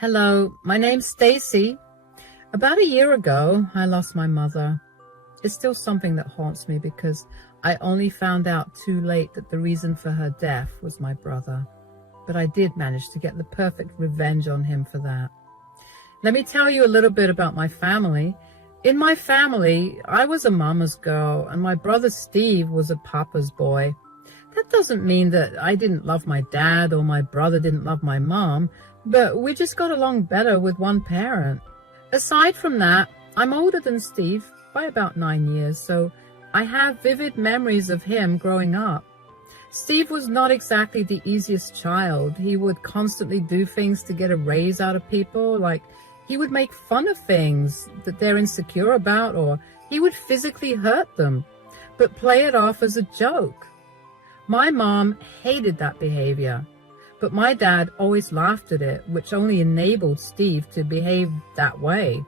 Hello, my name's Stacy. About a year ago, I lost my mother. It's still something that haunts me because I only found out too late that the reason for her death was my brother. But I did manage to get the perfect revenge on him for that. Let me tell you a little bit about my family. In my family, I was a mama's girl and my brother Steve was a papa's boy. That doesn't mean that I didn't love my dad or my brother didn't love my mom, but we just got along better with one parent. Aside from that, I'm older than Steve by about 9 years, so I have vivid memories of him growing up. Steve was not exactly the easiest child. He would constantly do things to get a raise out of people, like he would make fun of things that they're insecure about, or he would physically hurt them, but play it off as a joke. My mom hated that behavior, but my dad always laughed at it, which only enabled Steve to behave that way.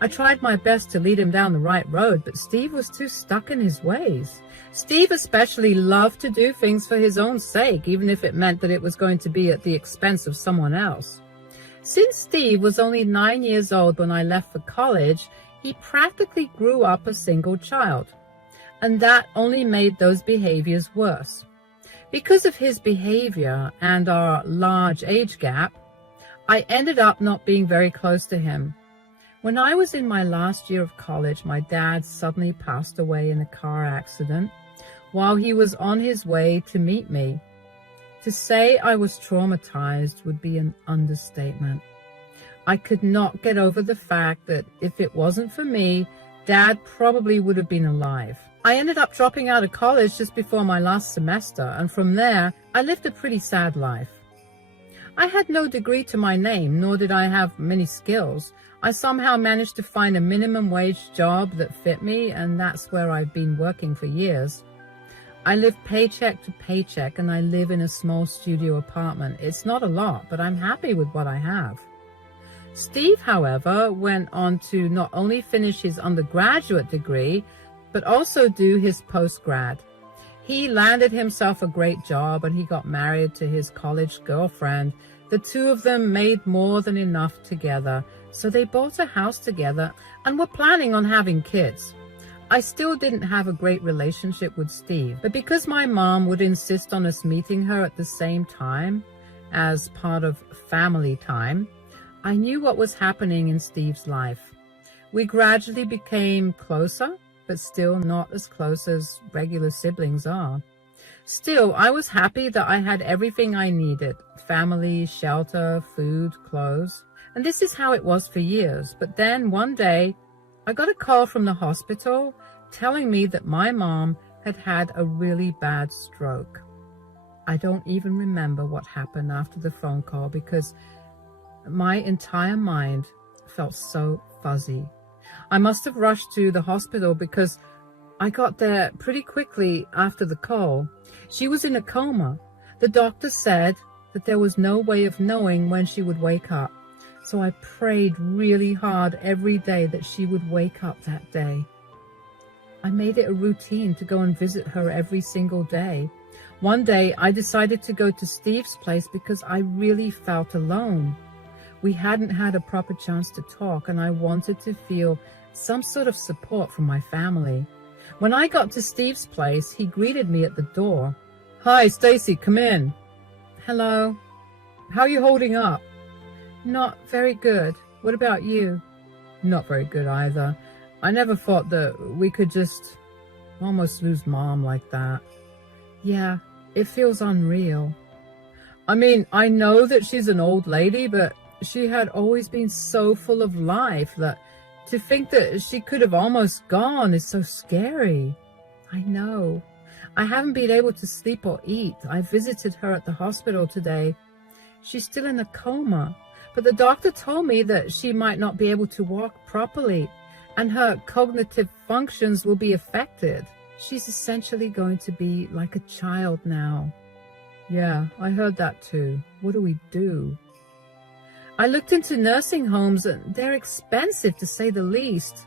I tried my best to lead him down the right road, but Steve was too stuck in his ways. Steve especially loved to do things for his own sake, even if it meant that it was going to be at the expense of someone else. Since Steve was only 9 years old when I left for college, he practically grew up a single child. And that only made those behaviors worse. Because of his behavior and our large age gap, I ended up not being very close to him. When I was in my last year of college, my dad suddenly passed away in a car accident while he was on his way to meet me. To say I was traumatized would be an understatement. I could not get over the fact that if it wasn't for me, Dad probably would have been alive. I ended up dropping out of college just before my last semester, and from there, I lived a pretty sad life. I had no degree to my name, nor did I have many skills. I somehow managed to find a minimum wage job that fit me, and that's where I've been working for years. I live paycheck to paycheck, and I live in a small studio apartment. It's not a lot, but I'm happy with what I have. Steve, however, went on to not only finish his undergraduate degree, but also do his postgrad. He landed himself a great job and he got married to his college girlfriend. The two of them made more than enough together, so they bought a house together and were planning on having kids. I still didn't have a great relationship with Steve, but because my mom would insist on us meeting her at the same time as part of family time, I knew what was happening in Steve's life. We gradually became closer, but still not as close as regular siblings are. Still, I was happy that I had everything I needed: family, shelter, food, clothes. And this is how it was for years. But then one day, I got a call from the hospital telling me that my mom had had a really bad stroke. I don't even remember what happened after the phone call because my entire mind felt so fuzzy. I must have rushed to the hospital because I got there pretty quickly after the call. She was in a coma. The doctor said that there was no way of knowing when she would wake up. So I prayed really hard every day that she would wake up that day. I made it a routine to go and visit her every single day. One day I decided to go to Steve's place because I really felt alone. We hadn't had a proper chance to talk, and I wanted to feel some sort of support from my family. When I got to Steve's place, he greeted me at the door. "Hi, Stacy, come in." "Hello." "How are you holding up?" "Not very good. What about you?" "Not very good either. I never thought that we could just almost lose Mom like that." "Yeah, it feels unreal." "I mean, I know that she's an old lady, but she had always been so full of life that to think that she could have almost gone is so scary." "I know. I haven't been able to sleep or eat. I visited her at the hospital today. She's still in a coma, but the doctor told me that she might not be able to walk properly and her cognitive functions will be affected. She's essentially going to be like a child now." "Yeah, I heard that too. What do we do?" I looked into nursing homes and they're expensive to say the least.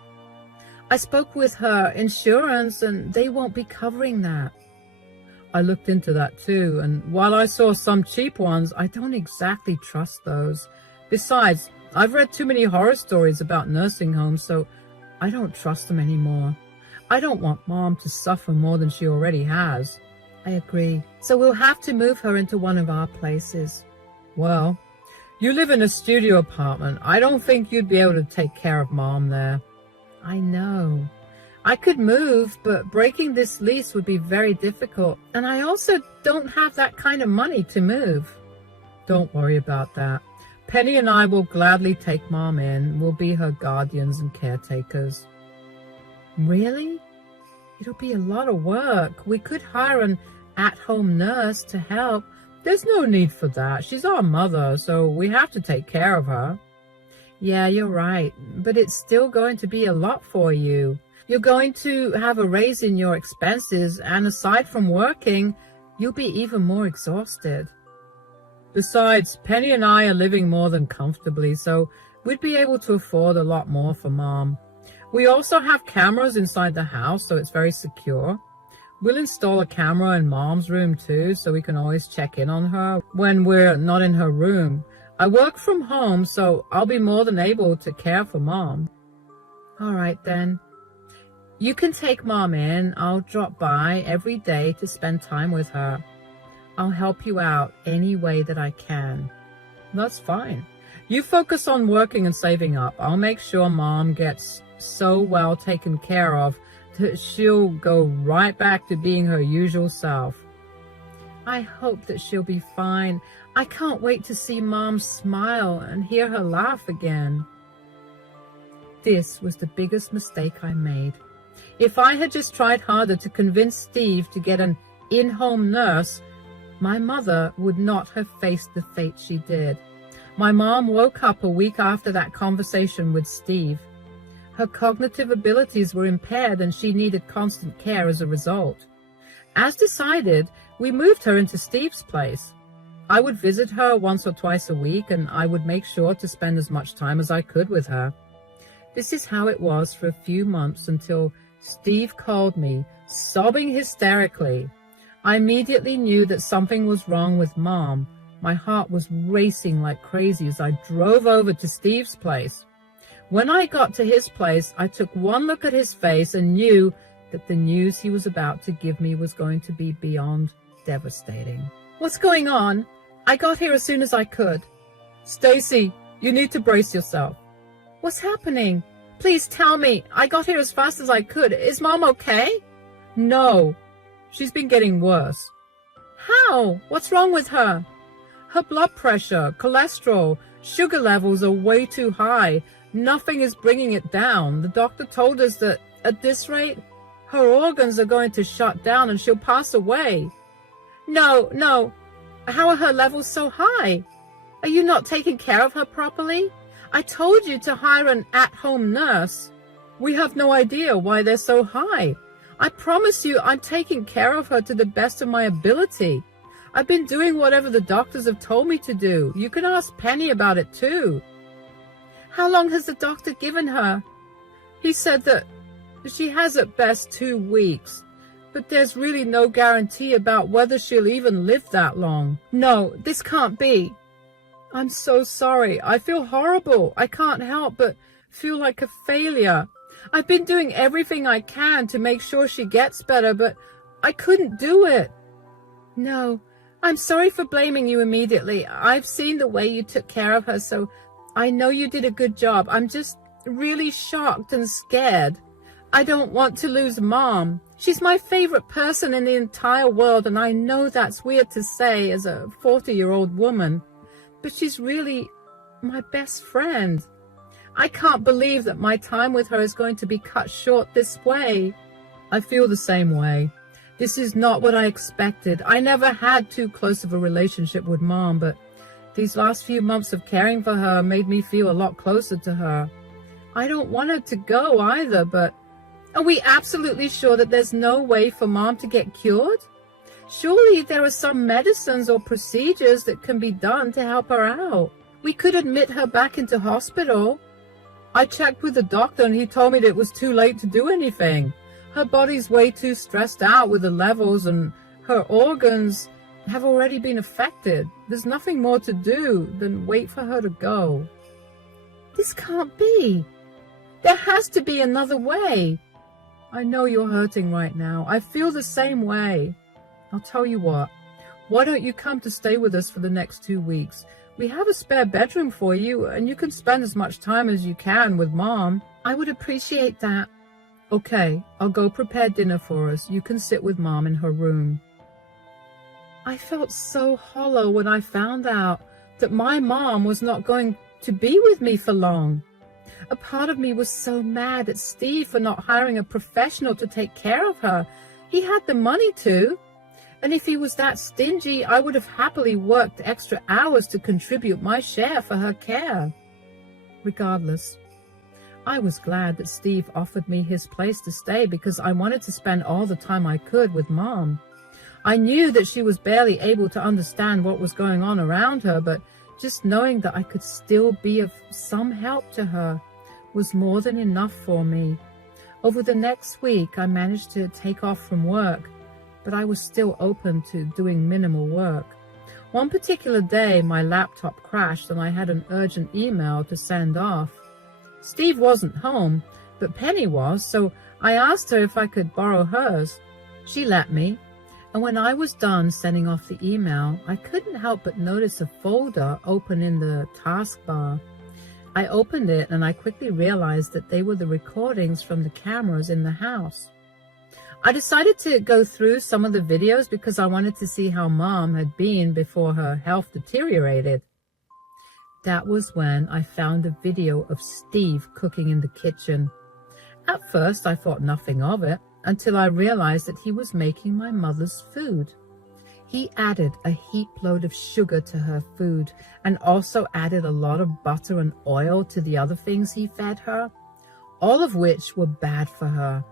I spoke with her insurance and they won't be covering that. I looked into that too, and while I saw some cheap ones, I don't exactly trust those. Besides, I've read too many horror stories about nursing homes, so I don't trust them anymore. I don't want Mom to suffer more than she already has. I agree. So we'll have to move her into one of our places. Well, you live in a studio apartment. I don't think you'd be able to take care of Mom there. I know. I could move, but breaking this lease would be very difficult, and I also don't have that kind of money to move. Don't worry about that. Penny and I will gladly take Mom in. We'll be her guardians and caretakers. Really? It'll be a lot of work. We could hire an at-home nurse to help. There's no need for that. She's our mother, so we have to take care of her. Yeah, you're right, but it's still going to be a lot for you. You're going to have a raise in your expenses, and aside from working, you'll be even more exhausted. Besides, Penny and I are living more than comfortably, so we'd be able to afford a lot more for Mom. We also have cameras inside the house, so it's very secure. We'll install a camera in Mom's room too, so we can always check in on her when we're not in her room. I work from home, so I'll be more than able to care for Mom. All right, then. You can take Mom in. I'll drop by every day to spend time with her. I'll help you out any way that I can. That's fine. You focus on working and saving up. I'll make sure Mom gets so well taken care of that she'll go right back to being her usual self. I hope that she'll be fine. I can't wait to see Mom smile and hear her laugh again. This was the biggest mistake I made. If I had just tried harder to convince Steve to get an in-home nurse, my mother would not have faced the fate she did. My mom woke up a week after that conversation with Steve. Her cognitive abilities were impaired and she needed constant care as a result. As decided, we moved her into Steve's place. I would visit her once or twice a week, and I would make sure to spend as much time as I could with her. This is how it was for a few months until Steve called me, sobbing hysterically. I immediately knew that something was wrong with Mom. My heart was racing like crazy as I drove over to Steve's place. When I got to his place, I took one look at his face and knew that the news he was about to give me was going to be beyond devastating. What's going on? I got here as soon as I could. Stacy, you need to brace yourself. What's happening? Please tell me. I got here as fast as I could. Is Mom okay? No. She's been getting worse. How? What's wrong with her? Her blood pressure, cholesterol, sugar levels are way too high. Nothing is bringing it down. The doctor told us that at this rate, her organs are going to shut down and she'll pass away. No. How are her levels so high? Are you not taking care of her properly? I told you to hire an at-home nurse. We have no idea why they're so high. I promise you I'm taking care of her to the best of my ability. I've been doing whatever the doctors have told me to do. You can ask Penny about it too. How long has the doctor given her? He said that she has at best 2 weeks, but there's really no guarantee about whether she'll even live that long. No, this can't be. I'm so sorry. I feel horrible. I can't help but feel like a failure. I've been doing everything I can to make sure she gets better, but I couldn't do it. No, I'm sorry for blaming you immediately. I've seen the way you took care of her, so I know you did a good job. I'm just really shocked and scared. I don't want to lose Mom. She's my favorite person in the entire world, and I know that's weird to say as a 40-year-old woman, but she's really my best friend. I can't believe that my time with her is going to be cut short this way. I feel the same way. This is not what I expected. I never had too close of a relationship with Mom, but these last few months of caring for her made me feel a lot closer to her. I don't want her to go either, but are we absolutely sure that there's no way for Mom to get cured? Surely there are some medicines or procedures that can be done to help her out. We could admit her back into hospital. I checked with the doctor and he told me that it was too late to do anything. Her body's way too stressed out with the levels and her organs, have already been affected. There's nothing more to do than wait for her to go. This can't be. There has to be another way. I know you're hurting right now. I feel the same way. I'll tell you what. Why don't you come to stay with us for the next 2 weeks? We have a spare bedroom for you, and you can spend as much time as you can with Mom. I would appreciate that. Okay, I'll go prepare dinner for us. You can sit with Mom in her room. I felt so hollow when I found out that my mom was not going to be with me for long. A part of me was so mad at Steve for not hiring a professional to take care of her. He had the money to. And if he was that stingy, I would have happily worked extra hours to contribute my share for her care. Regardless, I was glad that Steve offered me his place to stay because I wanted to spend all the time I could with Mom. I knew that she was barely able to understand what was going on around her, but just knowing that I could still be of some help to her was more than enough for me. Over the next week, I managed to take off from work, but I was still open to doing minimal work. One particular day, my laptop crashed and I had an urgent email to send off. Steve wasn't home, but Penny was, so I asked her if I could borrow hers. She let me, and when I was done sending off the email, I couldn't help but notice a folder open in the taskbar. I opened it and I quickly realized that they were the recordings from the cameras in the house. I decided to go through some of the videos because I wanted to see how Mom had been before her health deteriorated. That was when I found a video of Steve cooking in the kitchen. At first, I thought nothing of it until I realized that he was making my mother's food. He added a heap load of sugar to her food and also added a lot of butter and oil to the other things he fed her, all of which were bad for her.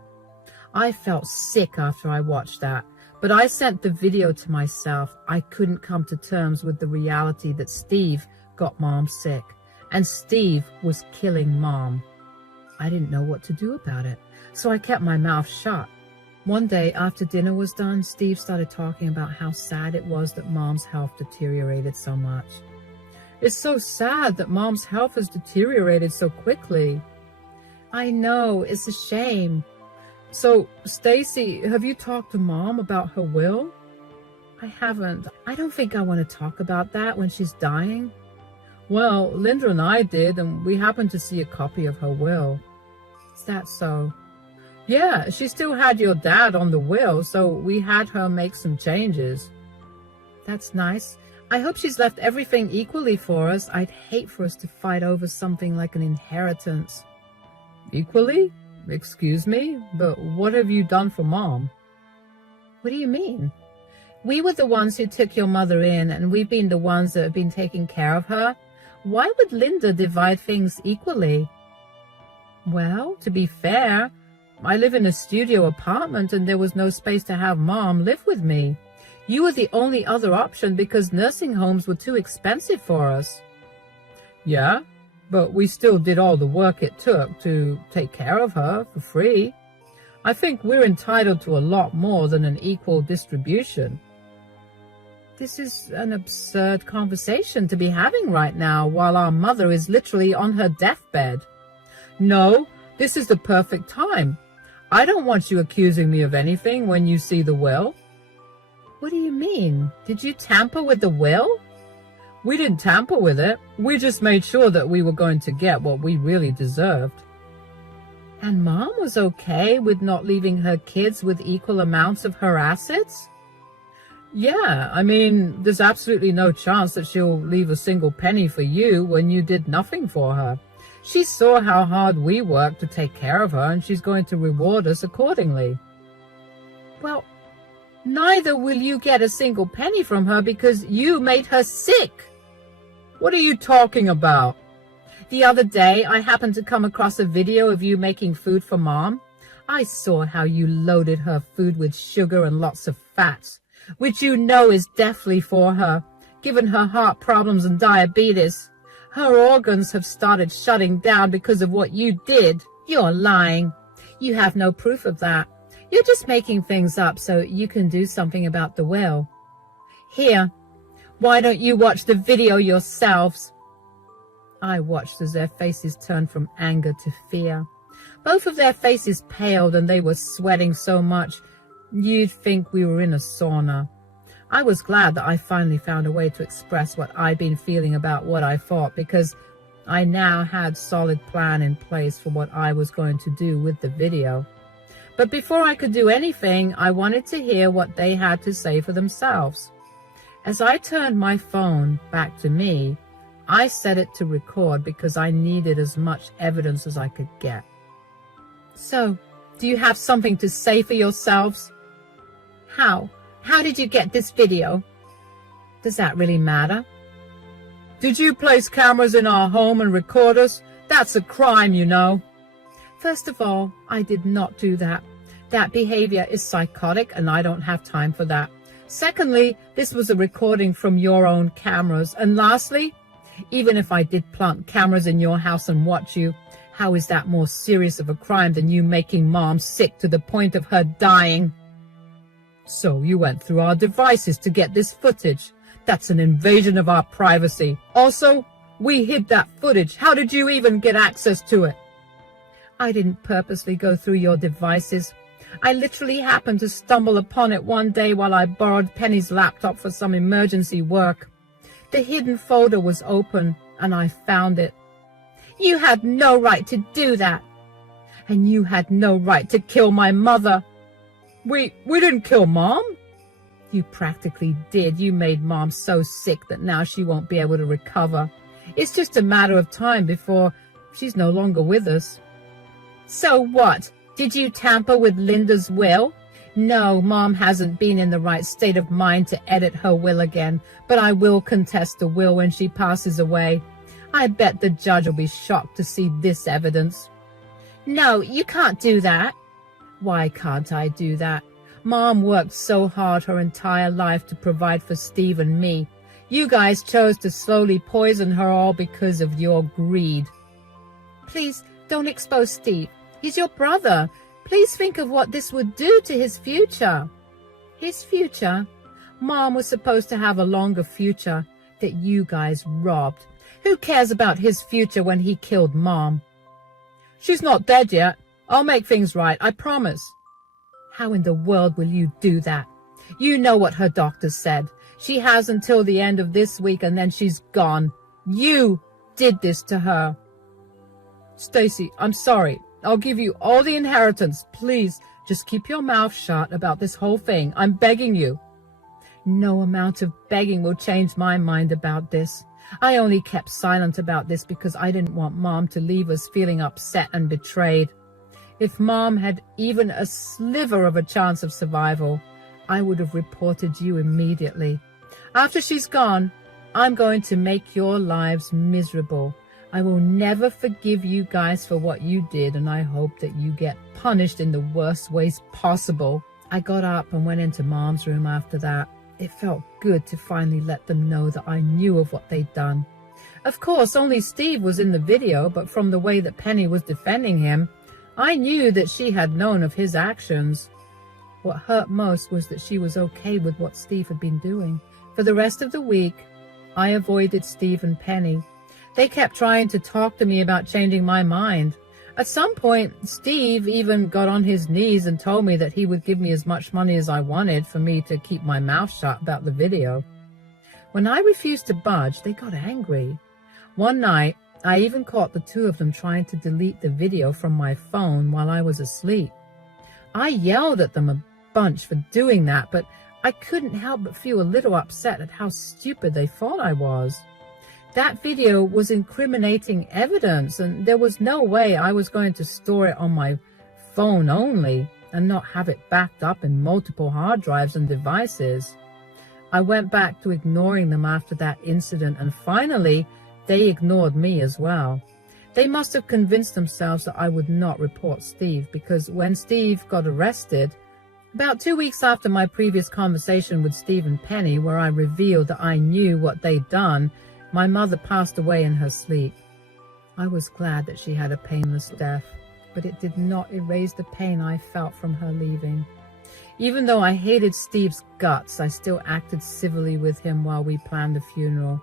I felt sick after I watched that, but I sent the video to myself. I couldn't come to terms with the reality that Steve got Mom sick, and Steve was killing Mom. I didn't know what to do about it, so I kept my mouth shut. One day after dinner was done, Steve started talking about how sad it was that Mom's health deteriorated so much. It's so sad that Mom's health has deteriorated so quickly. I know, it's a shame. So, Stacy, have you talked to Mom about her will? I haven't. I don't think I want to talk about that when she's dying. Well, Linda and I did, and we happened to see a copy of her will. Is that so? Yeah, she still had your dad on the will, so we had her make some changes. That's nice. I hope she's left everything equally for us. I'd hate for us to fight over something like an inheritance. Equally? Excuse me, but what have you done for Mom? What do you mean? We were the ones who took your mother in, and we've been the ones that have been taking care of her. Why would Linda divide things equally? Well, to be fair, I live in a studio apartment and there was no space to have Mom live with me. You were the only other option because nursing homes were too expensive for us. Yeah, but we still did all the work it took to take care of her for free. I think we're entitled to a lot more than an equal distribution. This is an absurd conversation to be having right now while our mother is literally on her deathbed. No, this is the perfect time. I don't want you accusing me of anything when you see the will. What do you mean? Did you tamper with the will? We didn't tamper with it. We just made sure that we were going to get what we really deserved. And Mom was okay with not leaving her kids with equal amounts of her assets? Yeah, I mean, there's absolutely no chance that she'll leave a single penny for you when you did nothing for her. She saw how hard we worked to take care of her, and she's going to reward us accordingly. Well, neither will you get a single penny from her because you made her sick. What are you talking about? The other day, I happened to come across a video of you making food for Mom. I saw how you loaded her food with sugar and lots of fats, which you know is deathly for her, given her heart problems and diabetes. Her organs have started shutting down because of what you did. You're lying. You have no proof of that. You're just making things up so you can do something about the will. Here, why don't you watch the video yourselves? I watched as their faces turned from anger to fear. Both of their faces paled and they were sweating so much you'd think we were in a sauna. I was glad that I finally found a way to express what I'd been feeling about what I thought, because I now had a solid plan in place for what I was going to do with the video. But before I could do anything, I wanted to hear what they had to say for themselves. As I turned my phone back to me, I set it to record because I needed as much evidence as I could get. So, do you have something to say for yourselves? How? How did you get this video? Does that really matter? Did you place cameras in our home and record us? That's a crime, you know. First of all, I did not do that. That behavior is psychotic and I don't have time for that. Secondly, this was a recording from your own cameras. And lastly, even if I did plant cameras in your house and watch you, how is that more serious of a crime than you making Mom sick to the point of her dying? So you went through our devices to get this footage. That's an invasion of our privacy. Also, we hid that footage. How did you even get access to it? I didn't purposely go through your devices. I literally happened to stumble upon it one day while I borrowed Penny's laptop for some emergency work. The hidden folder was open and I found it. You had no right to do that. And you had no right to kill my mother. We didn't kill Mom. You practically did. You made Mom so sick that now she won't be able to recover. It's just a matter of time before she's no longer with us. So what? Did you tamper with Linda's will? No, Mom hasn't been in the right state of mind to edit her will again, but I will contest the will when she passes away. I bet the judge will be shocked to see this evidence. No, you can't do that. Why can't I do that? Mom worked so hard her entire life to provide for Steve and me. You guys chose to slowly poison her all because of your greed. Please don't expose Steve. He's your brother. Please think of what this would do to his future. His future? Mom was supposed to have a longer future that you guys robbed. Who cares about his future when he killed Mom? She's not dead yet. I'll make things right, I promise. How in the world will you do that? You know what her doctor said. She has until the end of this week and then she's gone. You did this to her. Stacy, I'm sorry. I'll give you all the inheritance. Please, just keep your mouth shut about this whole thing. I'm begging you. No amount of begging will change my mind about this. I only kept silent about this because I didn't want Mom to leave us feeling upset and betrayed. If Mom had even a sliver of a chance of survival, I would have reported you immediately. After she's gone, I'm going to make your lives miserable. I will never forgive you guys for what you did, and I hope that you get punished in the worst ways possible. I got up and went into Mom's room after that. It felt good to finally let them know that I knew of what they'd done. Of course, only Steve was in the video, but from the way that Penny was defending him, I knew that she had known of his actions. What hurt most was that she was okay with what Steve had been doing. For the rest of the week, I avoided Steve and Penny. They kept trying to talk to me about changing my mind. At some point, Steve even got on his knees and told me that he would give me as much money as I wanted for me to keep my mouth shut about the video. When I refused to budge, they got angry. One night, I even caught the two of them trying to delete the video from my phone while I was asleep. I yelled at them a bunch for doing that, but I couldn't help but feel a little upset at how stupid they thought I was. That video was incriminating evidence, and there was no way I was going to store it on my phone only and not have it backed up in multiple hard drives and devices. I went back to ignoring them after that incident, and finally, they ignored me as well. They must have convinced themselves that I would not report Steve, because when Steve got arrested, about 2 weeks after my previous conversation with Steve and Penny, where I revealed that I knew what they'd done, my mother passed away in her sleep. I was glad that she had a painless death, but it did not erase the pain I felt from her leaving. Even though I hated Steve's guts, I still acted civilly with him while we planned the funeral.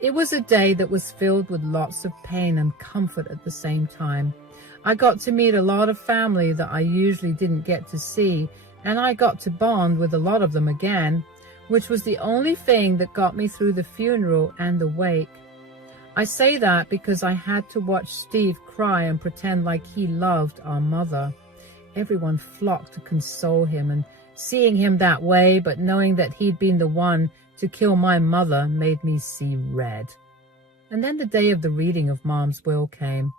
It was a day that was filled with lots of pain and comfort at the same time. I got to meet a lot of family that I usually didn't get to see, and I got to bond with a lot of them again, which was the only thing that got me through the funeral and the wake. I say that because I had to watch Steve cry and pretend like he loved our mother. Everyone flocked to console him, and seeing him that way, but knowing that he'd been the one to kill my mother, made me see red. And then the day of the reading of Mom's will came.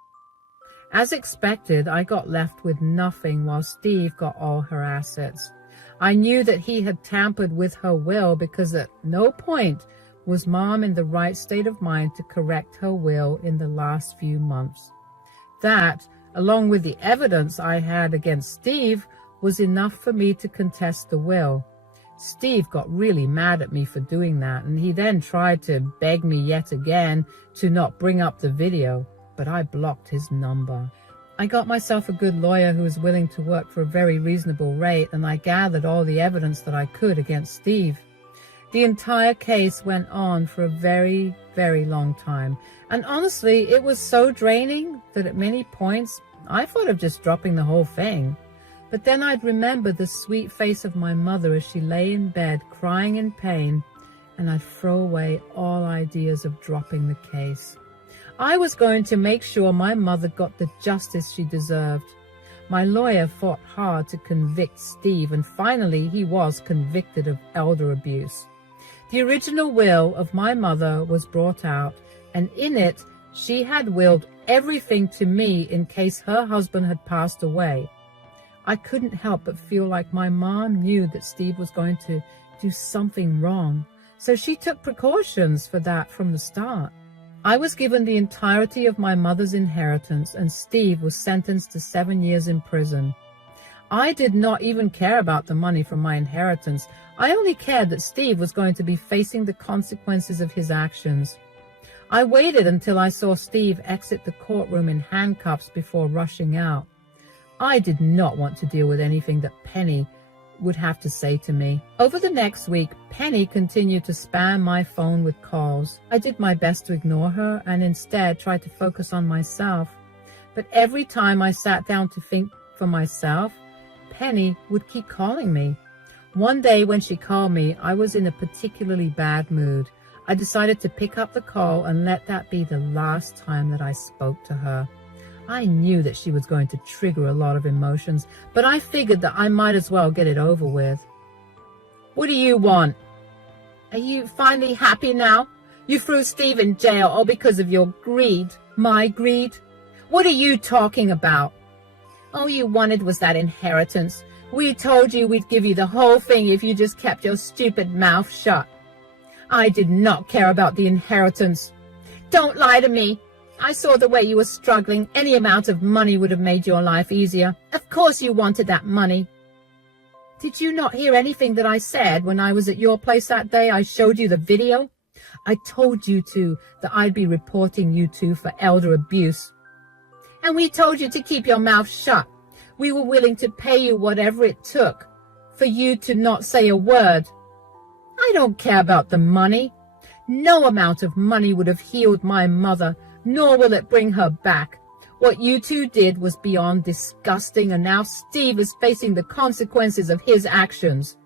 As expected, I got left with nothing while Steve got all her assets. I knew that he had tampered with her will because at no point was Mom in the right state of mind to correct her will in the last few months. That, along with the evidence I had against Steve, was enough for me to contest the will. Steve got really mad at me for doing that, and he then tried to beg me yet again to not bring up the video, but I blocked his number. I got myself a good lawyer who was willing to work for a very reasonable rate, and I gathered all the evidence that I could against Steve. The entire case went on for a very, very long time, and honestly, it was so draining that at many points I thought of just dropping the whole thing. But then I'd remember the sweet face of my mother as she lay in bed crying in pain, and I'd throw away all ideas of dropping the case. I was going to make sure my mother got the justice she deserved. My lawyer fought hard to convict Steve, and finally he was convicted of elder abuse. The original will of my mother was brought out, and in it she had willed everything to me in case her husband had passed away. I couldn't help but feel like my mom knew that Steve was going to do something wrong, so she took precautions for that from the start. I was given the entirety of my mother's inheritance, and Steve was sentenced to 7 years in prison. I did not even care about the money from my inheritance. I only cared that Steve was going to be facing the consequences of his actions. I waited until I saw Steve exit the courtroom in handcuffs before rushing out. I did not want to deal with anything that Penny would have to say to me. Over the next week, Penny continued to spam my phone with calls. I did my best to ignore her and instead tried to focus on myself. But every time I sat down to think for myself, Penny would keep calling me. One day when she called me, I was in a particularly bad mood. I decided to pick up the call and let that be the last time that I spoke to her. I knew that she was going to trigger a lot of emotions, but I figured that I might as well get it over with. What do you want? Are you finally happy now? You threw Steve in jail all because of your greed. My greed? What are you talking about? All you wanted was that inheritance. We told you we'd give you the whole thing if you just kept your stupid mouth shut. I did not care about the inheritance. Don't lie to me. I saw the way you were struggling. Any amount of money would have made your life easier. Of course you wanted that money. Did you not hear anything that I said when I was at your place that day? I showed you the video. I told you that I'd be reporting you two for elder abuse. And we told you to keep your mouth shut. We were willing to pay you whatever it took for you to not say a word. I don't care about the money. No amount of money would have healed my mother, nor will it bring her back. What you two did was beyond disgusting, and now Steve is facing the consequences of his actions.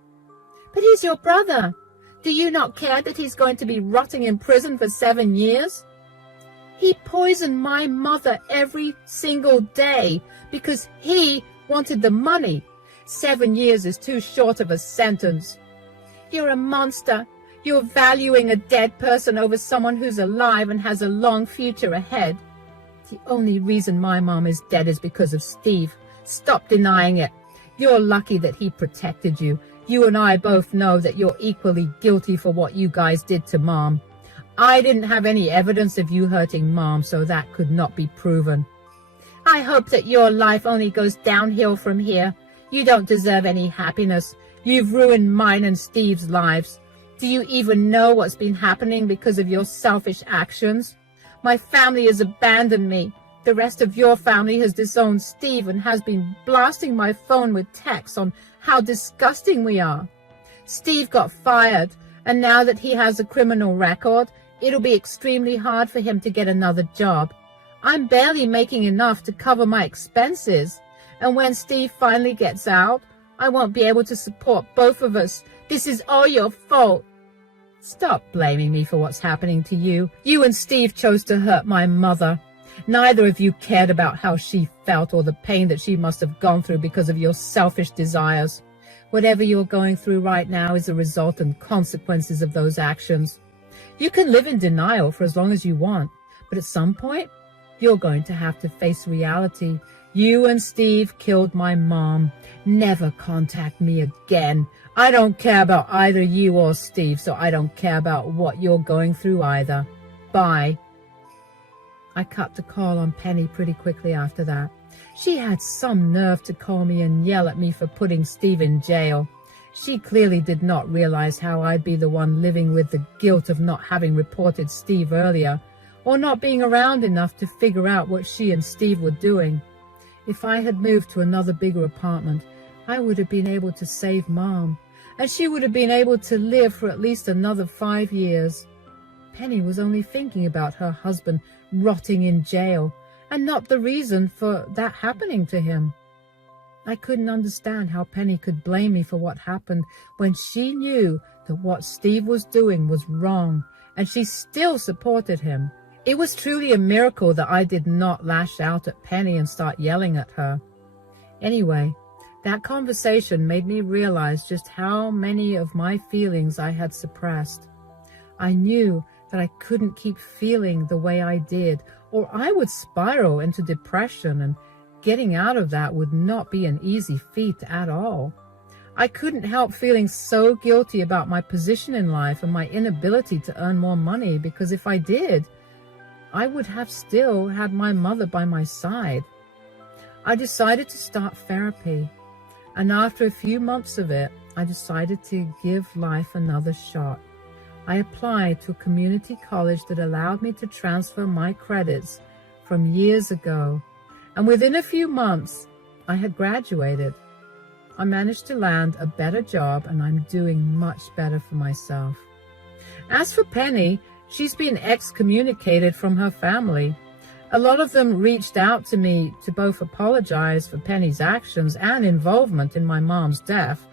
But he's your brother. Do you not care that he's going to be rotting in prison for 7 years? He poisoned my mother every single day because he wanted the money. 7 years is too short of a sentence. You're a monster. You're valuing a dead person over someone who's alive and has a long future ahead. The only reason my mom is dead is because of Steve. Stop denying it. You're lucky that he protected you. You and I both know that you're equally guilty for what you guys did to Mom. I didn't have any evidence of you hurting Mom, so that could not be proven. I hope that your life only goes downhill from here. You don't deserve any happiness. You've ruined mine and Steve's lives. Do you even know what's been happening because of your selfish actions? My family has abandoned me. The rest of your family has disowned Steve and has been blasting my phone with texts on how disgusting we are. Steve got fired, and now that he has a criminal record, it'll be extremely hard for him to get another job. I'm barely making enough to cover my expenses, and when Steve finally gets out, I won't be able to support both of us. This is all your fault. Stop blaming me for what's happening to you. You and Steve chose to hurt my mother. Neither of you cared about how she felt or the pain that she must have gone through because of your selfish desires. Whatever you're going through right now is a result and consequences of those actions. You can live in denial for as long as you want, but at some point, you're going to have to face reality. You and Steve killed my mom. Never contact me again. I don't care about either you or Steve, so I don't care about what you're going through either. Bye. I cut the call on Penny pretty quickly after that. She had some nerve to call me and yell at me for putting Steve in jail. She clearly did not realize how I'd be the one living with the guilt of not having reported Steve earlier, or not being around enough to figure out what she and Steve were doing. If I had moved to another bigger apartment, I would have been able to save Mom, and she would have been able to live for at least another 5 years. Penny was only thinking about her husband rotting in jail, and not the reason for that happening to him. I couldn't understand how Penny could blame me for what happened when she knew that what Steve was doing was wrong, and she still supported him. It was truly a miracle that I did not lash out at Penny and start yelling at her. Anyway, that conversation made me realize just how many of my feelings I had suppressed. I knew that I couldn't keep feeling the way I did, or I would spiral into depression, and getting out of that would not be an easy feat at all. I couldn't help feeling so guilty about my position in life and my inability to earn more money, because if I did, I would have still had my mother by my side. I decided to start therapy, and after a few months of it, I decided to give life another shot. I applied to a community college that allowed me to transfer my credits from years ago, and within a few months, I had graduated. I managed to land a better job, and I'm doing much better for myself. As for Penny, she's been excommunicated from her family. A lot of them reached out to me to both apologize for Penny's actions and involvement in my mom's death,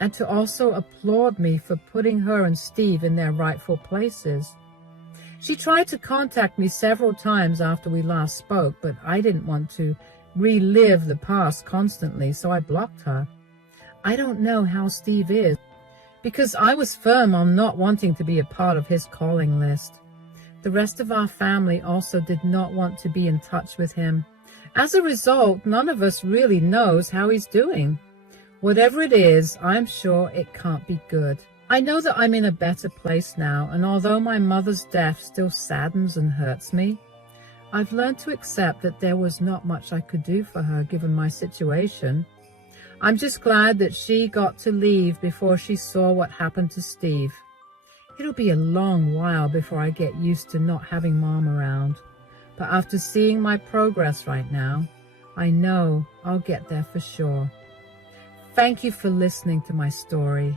and to also applaud me for putting her and Steve in their rightful places. She tried to contact me several times after we last spoke, but I didn't want to relive the past constantly, so I blocked her. I don't know how Steve is, because I was firm on not wanting to be a part of his calling list. The rest of our family also did not want to be in touch with him. As a result, none of us really knows how he's doing. Whatever it is, I'm sure it can't be good. I know that I'm in a better place now, and although my mother's death still saddens and hurts me, I've learned to accept that there was not much I could do for her given my situation. I'm just glad that she got to leave before she saw what happened to Steve. It'll be a long while before I get used to not having Mom around, but after seeing my progress right now, I know I'll get there for sure. Thank you for listening to my story.